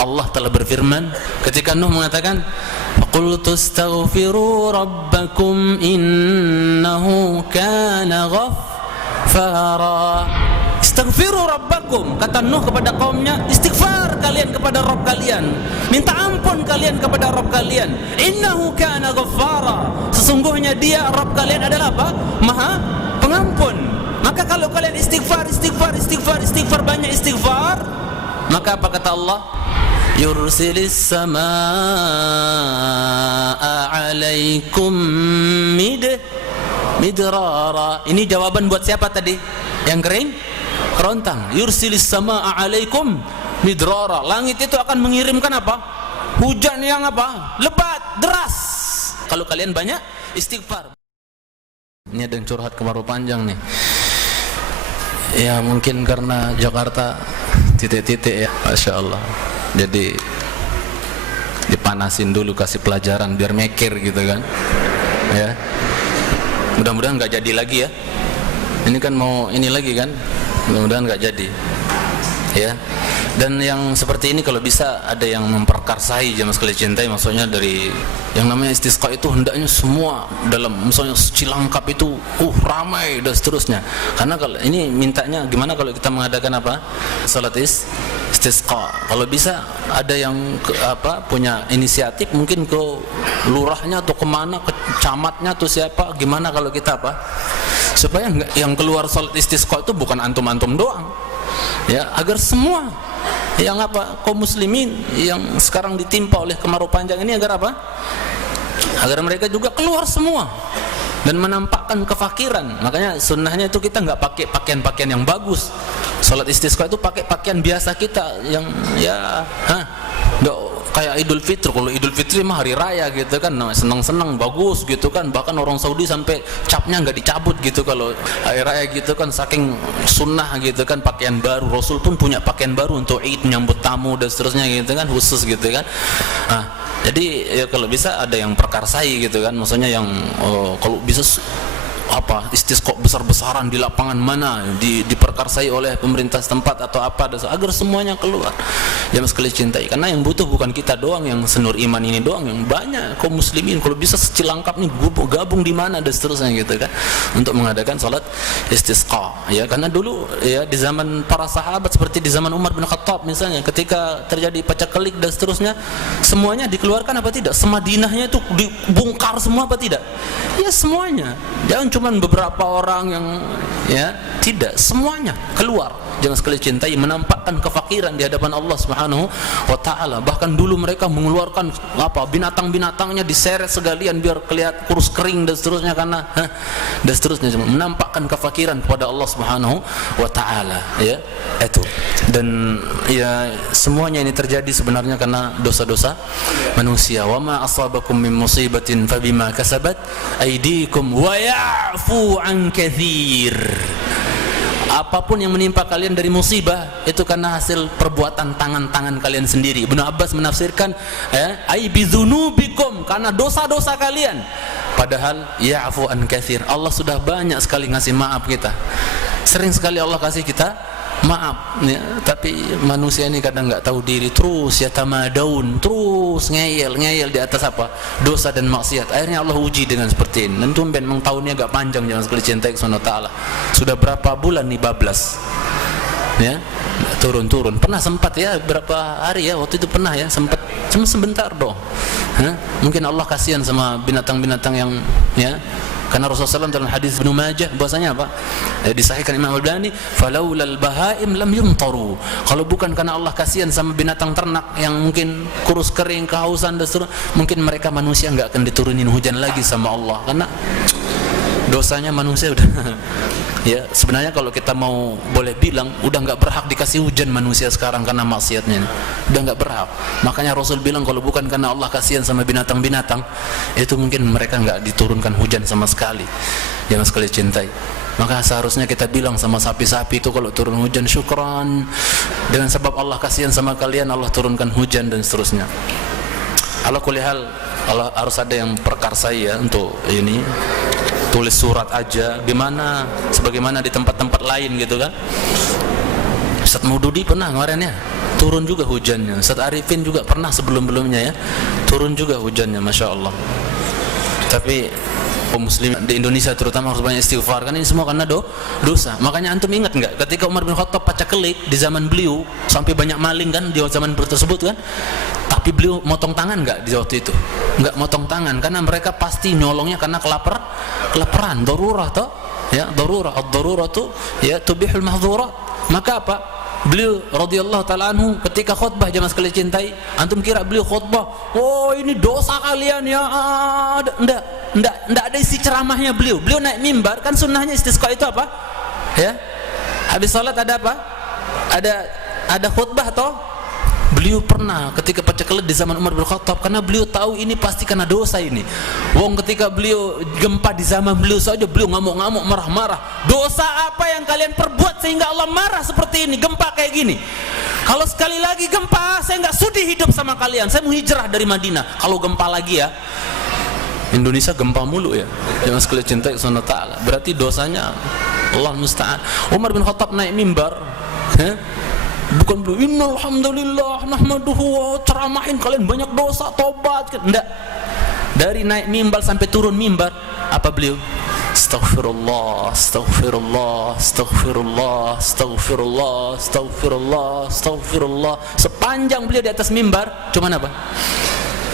Allah telah berfirman ketika Nuh mengatakan, "Qultu astaghfiru rabbakum innahu kana ghaffara." Istaghfiru rabbakum, kata Nuh kepada kaumnya, istighfar kalian kepada Rabb kalian, minta ampun kalian kepada Rabb kalian. Innahu kana ghaffara, sesungguhnya dia Rabb kalian adalah apa? Maha pengampun. Maka kalau kalian istighfar banyak istighfar, maka apa kata Allah? Yursilis samaa alaikum midrara. Ini jawaban buat siapa tadi? Yang kering? Kerontang. Yursilis samaa alaikum midrara. Langit itu akan mengirimkan apa? Hujan yang apa? Lebat, deras. Kalau kalian banyak istighfar. Ini ada yang curhat kemarau panjang nih. Ya mungkin karena Jakarta titik-titik ya, Masya Allah. Jadi dipanasin dulu, kasih pelajaran biar mikir gitu kan. Ya, mudah-mudahan nggak jadi lagi ya. Ini kan mau ini lagi kan, mudah-mudahan nggak jadi. Ya, dan yang seperti ini kalau bisa ada yang memperkarsai jamaah sekalian cintai, maksudnya dari yang namanya istisqa itu hendaknya semua dalam, misalnya Cilangkap itu ramai dan seterusnya. Karena kalau ini mintanya gimana kalau kita mengadakan apa? Salat istisqa. Kalau bisa ada yang punya inisiatif, mungkin ke lurahnya atau kemana, ke camatnya atau siapa, gimana kalau kita supaya yang keluar salat istisqa itu bukan antum-antum doang. Ya, agar semua yang kaum muslimin yang sekarang ditimpa oleh kemarau panjang ini agar agar mereka juga keluar semua dan menampakkan kefakiran. Makanya sunnahnya itu kita nggak pakai pakaian-pakaian yang bagus. Salat istisqa itu pakai pakaian biasa kita yang nggak kayak Idul Fitri. Kalau Idul Fitri mah hari raya gitu kan, senang-senang bagus gitu kan, bahkan orang Saudi sampai capnya nggak dicabut gitu kalau hari raya gitu kan, saking sunnah gitu kan, pakaian baru. Rasul pun punya pakaian baru untuk Id, menyambut tamu dan seterusnya gitu kan, khusus gitu kan. Jadi ya kalau bisa ada yang perkarsai gitu kan, maksudnya yang kalau bisa istisqa besar-besaran di lapangan mana diperkarsai oleh pemerintah setempat atau agar semuanya keluar. Jamaah sekalian cintai, karena yang butuh bukan kita doang, yang senur iman ini doang, yang banyak kaum muslimin. Kalau bisa Cilangkap nih gabung di mana dan seterusnya gitu kan, untuk mengadakan salat istisqa. Ya, karena dulu ya di zaman para sahabat, seperti di zaman Umar bin Khattab misalnya, ketika terjadi pacaklik dan seterusnya, semuanya dikeluarkan apa tidak? Semadinahnya itu dibongkar semua apa tidak? Ya semuanya. Jangan cuman beberapa orang yang tidak, semuanya keluar. Jangan sekali cintai, menampakkan kefakiran di hadapan Allah Subhanahu wa taala. Bahkan dulu mereka mengeluarkan binatang-binatangnya diseret segalian biar kelihatan kurus kering dan seterusnya, karena dan seterusnya, menampakkan kefakiran kepada Allah Subhanahu wa taala, ya. Itu. Dan ya semuanya ini terjadi sebenarnya karena dosa-dosa manusia. Wa ma asabakum min musibatin fabima kasabat aydikum wa ya'fu an katsir. Apapun yang menimpa kalian dari musibah itu karena hasil perbuatan tangan-tangan kalian sendiri. Ibnu Abbas menafsirkan ai bidzunubikum, karena dosa-dosa kalian. Padahal ya'fu an katsir, Allah sudah banyak sekali ngasih maaf kita. Sering sekali Allah kasih kita maaf ya, tapi manusia ini kadang nggak tahu diri, terus tamadaun, terus ngeyel di atas dosa dan maksiat. Akhirnya Allah uji dengan seperti ini. Dan tumben memang tahunnya agak panjang, jangan sekali cintai Subhanahu wa taala. Sudah berapa bulan nih bablas ya, turun-turun. Pernah sempat ya berapa hari ya waktu itu, pernah ya sempat, cuma sebentar dong. Mungkin Allah kasihan sama binatang-binatang yang karena Rasulullah SAW dalam hadis Ibnu Majah bahwasanya disahihkan Imam Al-Albani, falaulal bahaim lam yumtaru. Kalau bukan karena Allah kasihan sama binatang ternak yang mungkin kurus kering, kehausan dan seterusnya, mungkin mereka manusia nggak akan diturunin hujan lagi sama Allah, karena dosanya manusia udah ya. Sebenarnya kalau kita mau boleh bilang, udah nggak berhak dikasih hujan manusia sekarang karena maksiatnya, udah nggak berhak. Makanya Rasul bilang kalau bukan karena Allah kasihan sama binatang-binatang, itu mungkin mereka nggak diturunkan hujan sama sekali. Jangan sekali cintai. Maka seharusnya kita bilang sama sapi-sapi itu, kalau turun hujan syukran, dengan sebab Allah kasihan sama kalian, Allah turunkan hujan dan seterusnya. Ala kulli hal, Allah harus ada yang perkarsai ya untuk ini. Tulis surat aja gimana, sebagaimana di tempat-tempat lain gitu kan. Ustaz Maududi pernah kemarin ya turun juga hujannya. Ustaz Arifin juga pernah sebelum-belumnya ya, turun juga hujannya, Masya Allah. Tapi kaum muslim di Indonesia terutama harus banyak istighfar, kan ini semua karena dosa. Makanya antum ingat nggak ketika Umar bin Khattab pacaklik di zaman beliau, sampai banyak maling kan di zaman tersebut kan, tapi beliau motong tangan nggak di waktu itu? Nggak motong tangan, karena mereka pasti nyolongnya karena kelaparan, darurah toh ya, darurah, ad-darurah tuh ya tubihul mahdhurat. Maka apa? Beliau radhiyallahu taala anhu ketika khutbah, jemaah sekalian cintai, antum kira beliau khutbah, oh ini dosa kalian ya, enggak ada isi ceramahnya beliau. Beliau naik mimbar, kan sunnahnya istisqa itu apa? Ya. Habis salat ada apa? Ada khutbah toh? Beliau pernah ketika pacaklik di zaman Umar bin Khattab, karena beliau tahu ini pasti karena dosa ini. Wong ketika beliau gempa di zaman beliau saja beliau ngamuk-ngamuk, marah-marah. Dosa apa yang kalian perbuat sehingga Allah marah seperti ini, gempa kayak gini? Kalau sekali lagi gempa, saya nggak sudi hidup sama kalian. Saya mau hijrah dari Madinah. Kalau gempa lagi ya, Indonesia gempa mulu ya. Jangan sekali cinta Subhanahu Ta'ala. Berarti dosanya Allah musta'an. Umar bin Khattab naik mimbar, bukan beliau innal hamdalillah nahmaduhu, ceramahin kalian banyak dosa, tobat. Enggak. Dari naik mimbar sampai turun mimbar, apa beliau? Astaghfirullah, astaghfirullah, astaghfirullah, astaghfirullah, astaghfirullah, astaghfirullah. Sepanjang beliau di atas mimbar, cuman apa?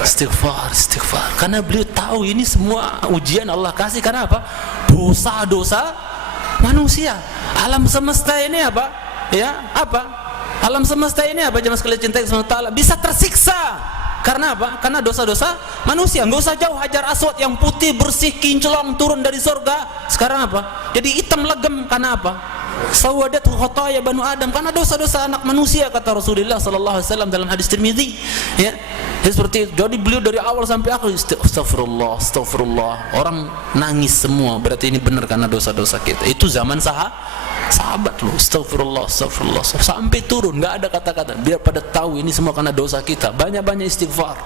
Istighfar, istighfar. Karena beliau tahu ini semua ujian Allah kasih, karena apa? Dosa-dosa manusia. Alam semesta ini apa? Ya, apa? Alam semesta ini apa, jemaah sekalian cintai Subhanahu Ta'ala, bisa tersiksa karena apa? Karena dosa-dosa manusia. Nggak usah jauh, Hajar Aswad yang putih bersih kinclong turun dari surga, sekarang apa? Jadi hitam legem karena apa? Sawadatu khataya banu Adam, karena dosa-dosa anak manusia, kata Rasulullah sallallahu alaihi wasallam dalam hadis Tirmidzi. Ya. Seperti itu. Jadi beliau dari awal sampai akhir astagfirullah, astagfirullah. Orang nangis semua, berarti ini benar karena dosa-dosa kita. Itu zaman sahabat loh, astagfirullah, astagfirullah, sampai turun, nggak ada kata-kata, biar pada tahu ini semua karena dosa kita. Banyak-banyak istighfar.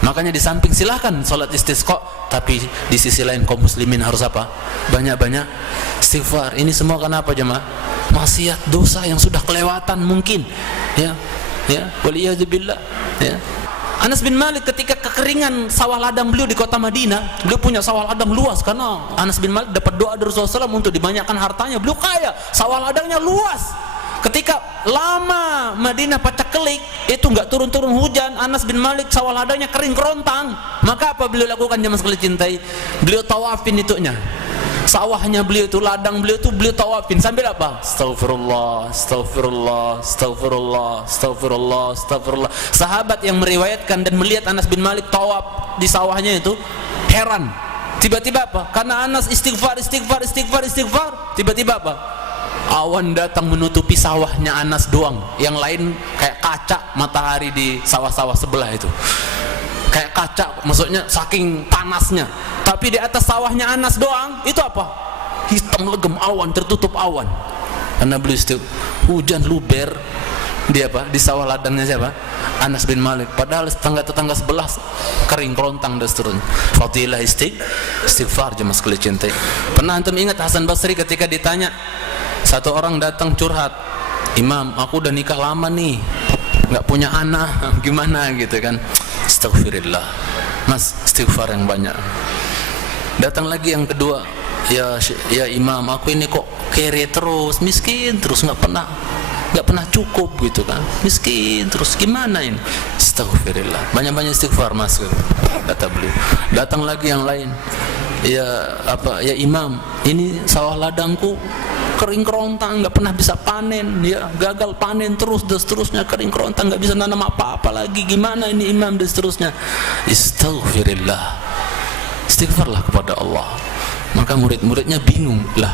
Makanya di samping silahkan sholat istisqa, tapi di sisi lain kaum muslimin harus apa? Banyak-banyak istighfar. Ini semua karena apa jemaah? Maksiat, dosa yang sudah kelewatan mungkin, ya, waliyadzubillah, ya. Anas bin Malik ketika kekeringan sawah ladang beliau di kota Madinah, beliau punya sawah ladang luas, karena Anas bin Malik dapat doa dari Rasulullah SAW untuk dibanyakkan hartanya. Beliau kaya, sawah ladangnya luas. Ketika lama Madinah pacaklik, itu nggak turun-turun hujan, Anas bin Malik sawah ladangnya kering kerontang. Maka apa beliau lakukan, jemaah sekalian cintai? Beliau tawafin itunya. Sawahnya beliau itu, ladang beliau itu beliau tawafin sambil apa? Astaghfirullah, astaghfirullah, astaghfirullah, astaghfirullah, astaghfirullah. Sahabat yang meriwayatkan dan melihat Anas bin Malik tawaf di sawahnya itu heran. Tiba-tiba apa? Karena Anas istighfar, istighfar, istighfar, istighfar. Tiba-tiba apa? Awan datang menutupi sawahnya Anas doang. Yang lain kayak kaca matahari di sawah-sawah sebelah itu. Kayak kaca, maksudnya saking panasnya. Tapi di atas sawahnya Anas doang, itu apa? Hitam legem, awan, tertutup awan. Karena beliau hujan luber di apa? Di sawah ladangnya siapa? Anas bin Malik. Padahal tetangga-tetangga sebelah kering kerontang dan seterusnya. Fadilah istighfar, jemaah sekalian cintai. Pernah antum ingat Hasan Basri ketika ditanya, satu orang datang curhat, Imam, aku udah nikah lama nih, nggak punya anak, gimana gitu kan? Astaghfirullah, Mas, istighfar yang banyak. Datang lagi yang kedua, ya Imam, aku ini kok kere terus, miskin terus, nggak pernah cukup gitu kan, miskin terus, gimana ini? Astaghfirullah, banyak-banyak istighfar Mas, kata beliau. Datang lagi yang lain, ya Imam, ini sawah ladangku kering kerontang, nggak pernah bisa panen, ya gagal panen terus dan seterusnya, kering kerontang, nggak bisa nanam apa-apa lagi, gimana ini Imam, dan seterusnya. Istighfirillah, istighfarlah kepada Allah. Maka murid-muridnya bingung, lah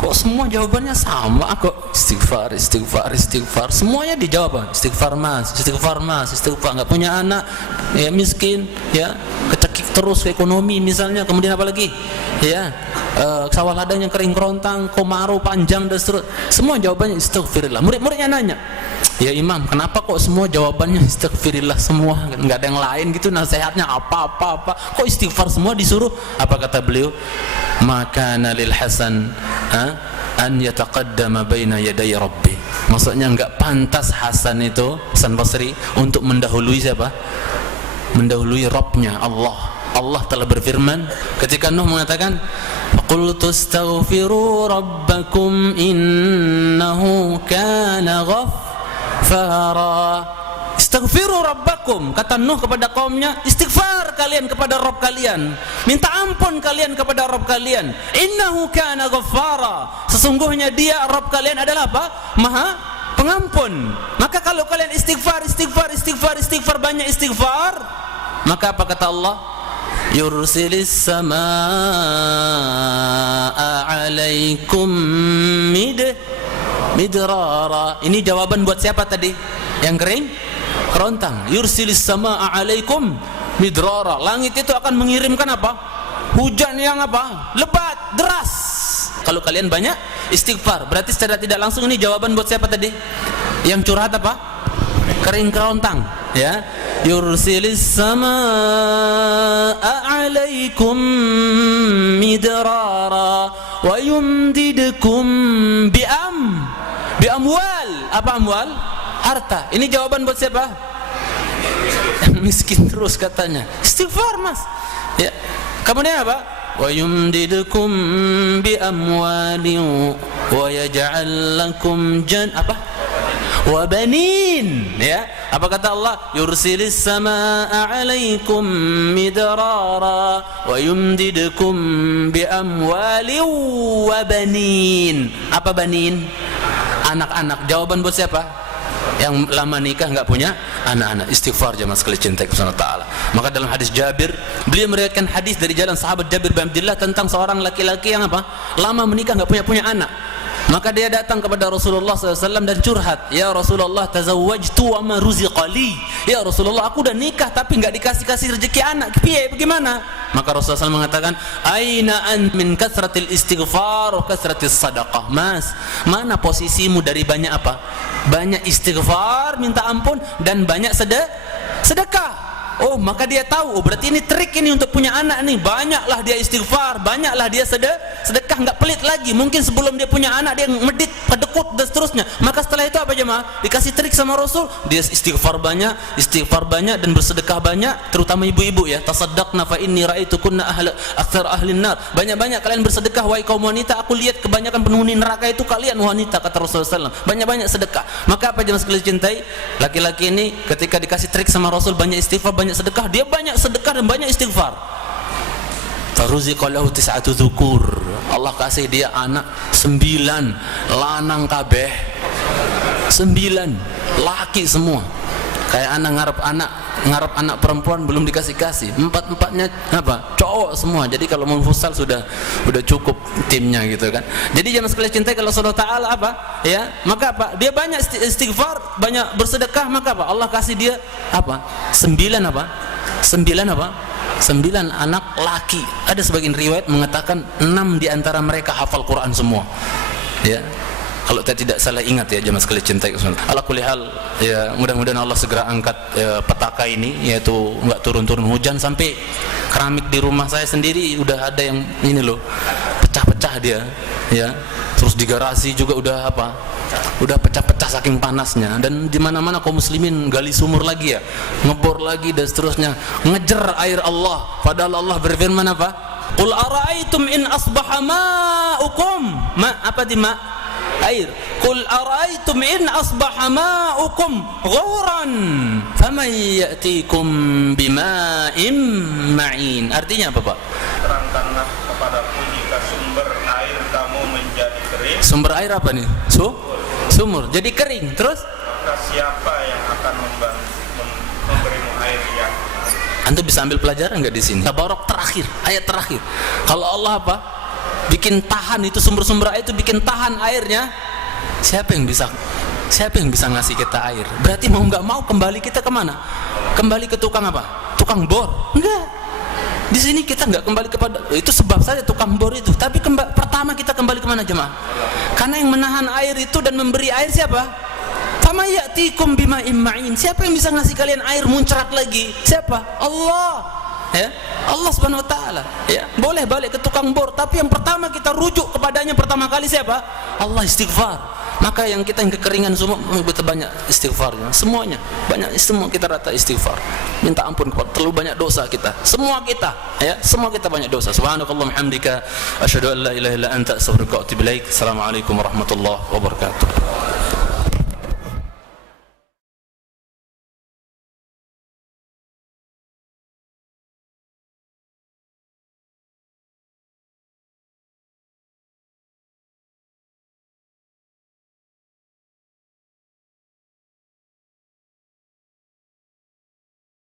kok semua jawabannya sama kok? Istighfar, istighfar, istighfar, semuanya dijawab, istighfar mas, istighfar mas, istighfar. Nggak punya anak, ya miskin, ya kecekik terus ekonomi misalnya, kemudian apa lagi, ya sawah ladang yang kering kerontang, kemarau panjang dan seterusnya, semua jawabannya istighfirillah. Murid-muridnya nanya, ya Imam, kenapa kok semua jawabannya istighfirillah semua, nggak ada yang lain gitu nasihatnya apa, kok istighfar semua disuruh? Apa kata beliau? Maka lil Hasan an yataqaddama baina yaday Rabbi. Maksudnya enggak pantas Hasan Basri untuk mendahului siapa? Mendahului Rabbnya Allah. Allah telah berfirman ketika Nuh mengatakan, "Qultu astaghfiru rabbakum innahu kana ghaffara." Istaghfiru rabbakum, kata Nuh kepada kaumnya, istighfar kalian kepada Rabb kalian, minta ampun kalian kepada Rabb kalian. Innahu kana ghaffara, sesungguhnya dia Rabb kalian adalah apa? Maha pengampun. Maka kalau kalian istighfar, banyak istighfar, maka apa kata Allah? Yursilis samaa alaikum midrara. Ini jawaban buat siapa tadi? Yang kering? Kerontang. Yursilis samaa alaikum midrara. Langit itu akan mengirimkan apa? Hujan yang apa? Lebat, deras. Kalau kalian banyak istighfar, berarti secara tidak langsung ini jawaban buat siapa tadi? Yang curhat apa? Kering kerontang, ya. Yursilis samaa alaikum midrara wa yumdidkum biamwal. Apa amwal? Harta. Ini jawaban buat siapa? Miskin terus katanya. Istighfar, Mas. Ya. Kemudian apa? Wa yumdidkum bi amwalin wa yaj'al lakum apa? Wa banin. Ya. Apa kata Allah? Yursilis samaa 'alaikum midrara wa yumdidkum bi amwalin wa banin. Apa banin? Anak-anak. Jawaban buat siapa? Yang lama nikah enggak punya anak-anak. Istighfar jemaah sekalian cinta kepada Allah Taala. Maka dalam hadis Jabir, beliau meriwayatkan hadis dari jalan sahabat Jabir bin Abdullah tentang seorang laki-laki yang apa? Lama menikah enggak punya anak. Maka dia datang kepada Rasulullah SAW dan curhat, "Ya Rasulullah, tazawwajtu wa ma ruziqa li." Ya Rasulullah, aku udah nikah tapi enggak dikasih rezeki anak. Piye bagaimana? Maka Rasulullah SAW mengatakan, "Aina an min kasratil istighfar wa kasratis sadaqah." Mas, mana posisimu dari banyak apa? Banyak istighfar, minta ampun, dan banyak sedekah. Oh, maka dia tahu, oh berarti ini trik ini untuk punya anak nih. Banyaklah dia istighfar, banyaklah dia sedekah, enggak pelit lagi. Mungkin sebelum dia punya anak dia medit, kedekut dan seterusnya. Maka setelah itu apa jemaah? Dikasih trik sama Rasul, dia istighfar banyak dan bersedekah banyak, terutama ibu-ibu ya. Tasaddaqna fa inni ra'aitukunna aktsar ahlin nar. Banyak-banyak kalian bersedekah wahai kaum wanita, aku lihat kebanyakan penghuni neraka itu kalian wanita, kata Rasulullah SAW. Banyak-banyak sedekah. Maka apa jemaah sekalian cintai? Laki-laki ini ketika dikasih trik sama Rasul banyak istighfar, banyak sedekah, dia banyak sedekah dan banyak istighfar. Faruziqa lahu tis'atu dzukur. Allah kasih dia anak 9 lanang kabeh. 9 laki semua. Kayak anak ngarep anak perempuan belum dikasih-kasih. 4-4-nya apa? Cowok semua. Jadi kalau mau futsal sudah cukup timnya gitu kan. Jadi jangan sekali cintai kalau Allah Taala apa? Ya, maka apa? Dia banyak istighfar, banyak bersedekah, maka apa? Allah kasih dia apa? 9 apa? 9 anak laki. Ada sebagian riwayat mengatakan 6 di antara mereka hafal Quran semua. Ya. Kalau saya tidak salah ingat ya jemaah sekalian cintai ala kulli hal, ya mudah-mudahan Allah segera angkat petaka ini, yaitu enggak turun-turun hujan sampai keramik di rumah saya sendiri udah ada yang ini loh pecah-pecah dia ya. Terus di garasi juga udah pecah-pecah saking panasnya. Dan di mana-mana kaum muslimin gali sumur lagi ya, ngebor lagi dan seterusnya, ngejer air Allah. Padahal Allah berfirman apa? Qul ara'aitum in asbaha ma'ukum air. Qul ara'aitum in asbaha ma'ukum ghauran faman ya'tikum bima'in ma'in. Artinya apa, Pak? Terangkanlah kepadaku jika sumber air kamu menjadi kering. Sumber air apa nih? Sumur. Jadi kering. Terus? Maka siapa yang akan memberimu air yang Antum bisa ambil pelajaran enggak di sini? Tabarok terakhir, ayat terakhir. Kalau Allah apa? Bikin tahan itu sumber-sumber air itu bikin tahan airnya. Siapa yang bisa ngasih kita air? Berarti mau nggak mau kembali kita kemana? Kembali ke tukang apa? Tukang bor? Enggak. Di sini kita nggak kembali kepada itu, sebab saja tukang bor itu. Tapi pertama kita kembali kemana jemaah? Karena yang menahan air itu dan memberi air siapa? Fama ya'tikum bima'in ma'in. Siapa yang bisa ngasih kalian air muncrat lagi? Siapa? Allah. ya? Allah Subhanahu wa taala, ya. Boleh balik ke tukang bor, tapi yang pertama kita rujuk kepadanya pertama kali siapa? Allah, istighfar. Maka yang kita yang kekeringan semua betul banyak istighfarnya, semuanya banyak, semua kita rata istighfar, minta ampun kepada, terlalu banyak dosa kita, semua kita, ya, semua kita banyak dosa. Subhanakallahumma hamdika asyhadu an la ilaha illa anta astaghfiruka wa atubu ilaik. Assalamualaikum warahmatullahi wabarakatuh.